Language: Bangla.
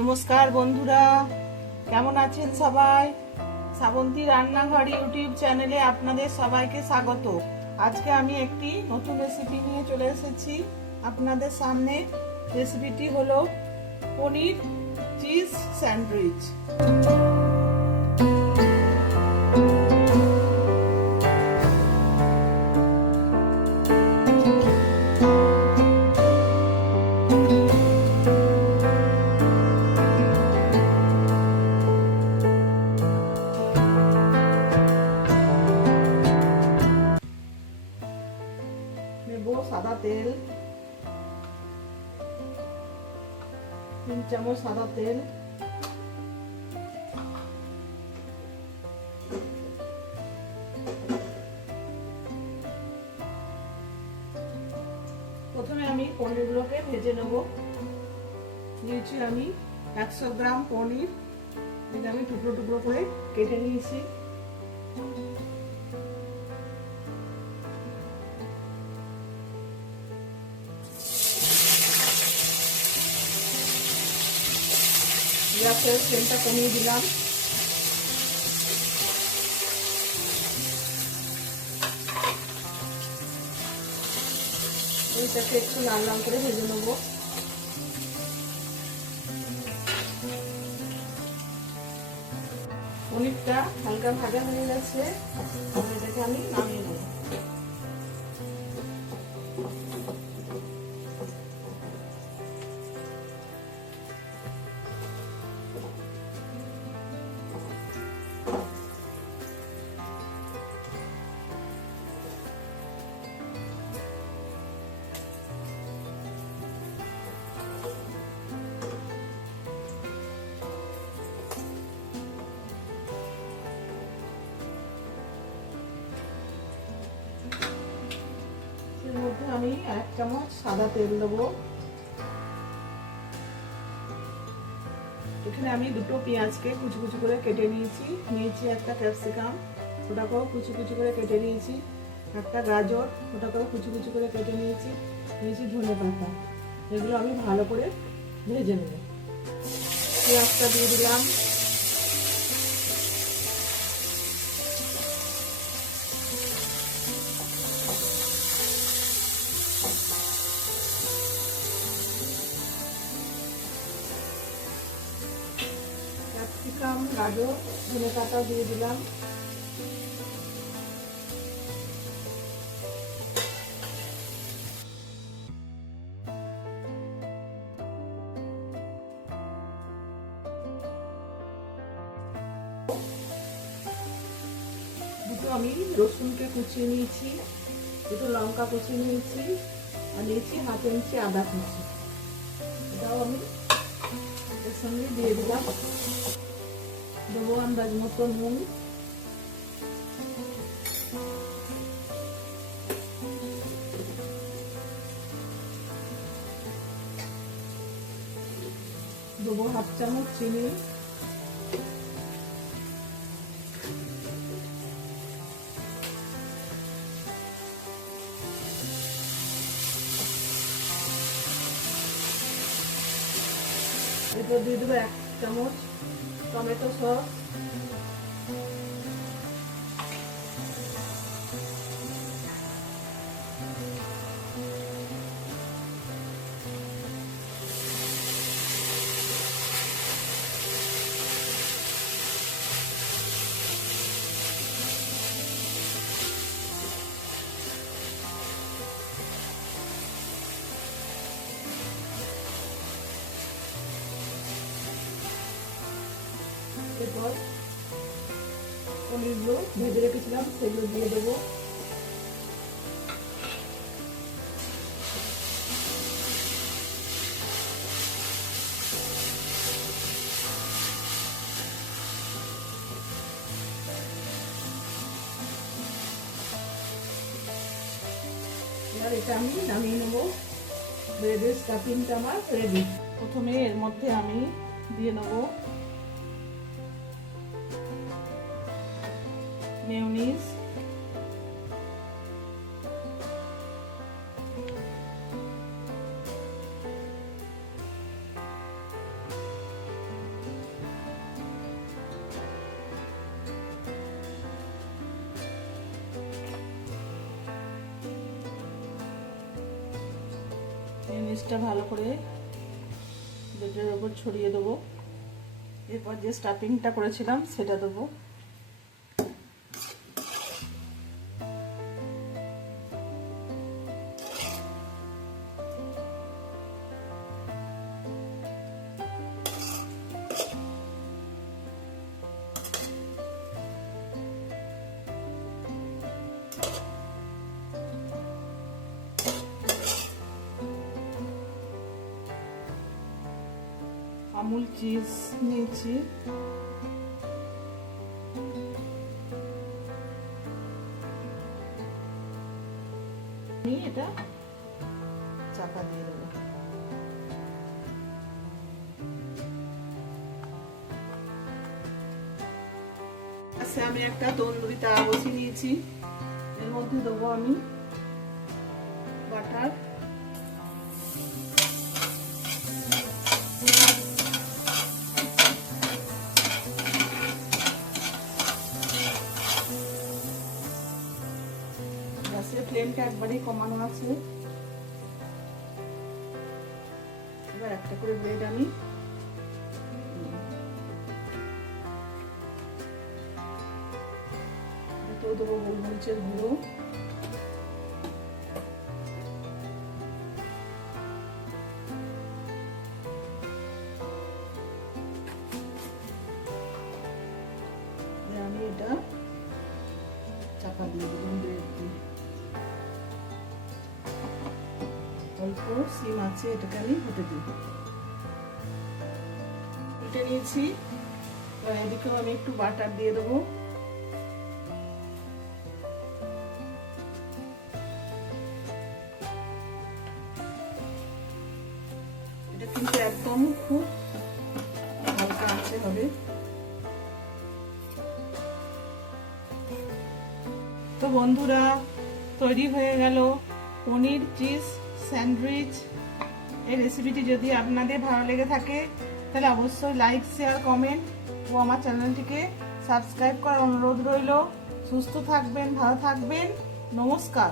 নমস্কার বন্ধুরা, কেমন আছেন সবাই? শ্রাবন্তী রান্নাঘর ইউটিউব চ্যানেলে আপনাদের সবাইকে স্বাগত। আজকে আমি একটি নতুন রেসিপি নিয়ে চলে এসেছি আপনাদের সামনে। রেসিপিটি হলো পনির চিজ স্যান্ডউইচ। নেব সাদা তেল, 3 চামচ সাদা তেল। প্রথমে আমি পনিরগুলোকে ভেজে নেব। নিয়েছি আমি 100 গ্রাম পনির, এটা আমি টুকরো টুকরো করে কেটে নিয়েছি। গ্যাসের ফ্লেমটা কমিয়ে দিলাম। এইটাকে একটু লাল লাল করে ভেজে নেব। পনিরটা হালকা ভাজা হয়ে গেছে, এটাকে আমি নামিয়ে নেব। এর মধ্যে আমি 1 চামচ সাদা তেল দেবো। এখানে আমি দুটো পেঁয়াজকে কুচি কুচি করে কেটে নিয়েছি একটা ক্যাপসিকাম, ওটাকেও কুচি কুচি করে কেটে নিয়েছি। একটা গাজর, ওটাকেও কুচি কুচি করে কেটে নিয়েছি। ধনে পাতা। এগুলো আমি ভালো করে ভেজে নেব। পেঁয়াজটা দিয়ে দিলাম। ক্যাপসিকাম, গাজর, ধনে পাতা দিয়ে দিলাম। দুটো আমি রসুনকে কুচিয়ে নিয়েছি, দুটো লঙ্কা কুচিয়ে নিয়েছি, আর নিয়েছি হাফ ইঞ্চি আদা কুচি। এটাও আমি এর সঙ্গে দিয়ে দিলাম। দেবো আন্দাজ মতো নুন। দেবো হাফ চামচ চিনি। এরপর দিয়ে দেবো 1 চামচ টমেটো সস। এরপর পনিরগুলো ভেজে রেখেছিলাম সেগুলো দিয়ে দেবো। এবার এটা আমি নামিয়ে নেবো। ব্রেডের স্টাফিংটা আমার রেডি। প্রথমে এর মধ্যে আমি দিয়ে নেবো মেয়োনিজ, চিজটা ভালো করে ব্রেডের ওপর ছড়িয়ে দেবো। এরপর যে স্টাফিংটা করেছিলাম সেটা দেবো। আমুল চিজ নিয়েছি, আমি এটা চাপা দিয়ে দেবো। আচ্ছা, আমি একটা তন্দুরি তাওয়া বসিয়ে নিয়েছি, এর মধ্যে দেবো আমি বাটার। গ্যাসের ফ্লেমটা একবারেই কমানো আছে। এবার একটা করে ব্রেড আমি দেবো গোলমরিচের গুঁড়ো, আমি এটা চাপা দিয়ে দেবো ব্রেড দিয়ে। অল্প সিম আছে, এটাকে আমি হতে দিব। উল্টে নিয়েছি, এদিকেও আমি একটু বাটার দিয়ে দেবো। এটা কিন্তু একদম খুব হালকা আঁচে হবে। তো বন্ধুরা, তৈরি হয়ে গেল পনির চিজ স্যান্ডউইচ। এই রেসিপিটি যদি আপনাদের ভালো লেগে থাকে তাহলে অবশ্যই লাইক, শেয়ার, কমেন্ট ও আমার চ্যানেলটিকে সাবস্ক্রাইব করার অনুরোধ রইল। সুস্থ থাকবেন, ভালো থাকবেন, নমস্কার।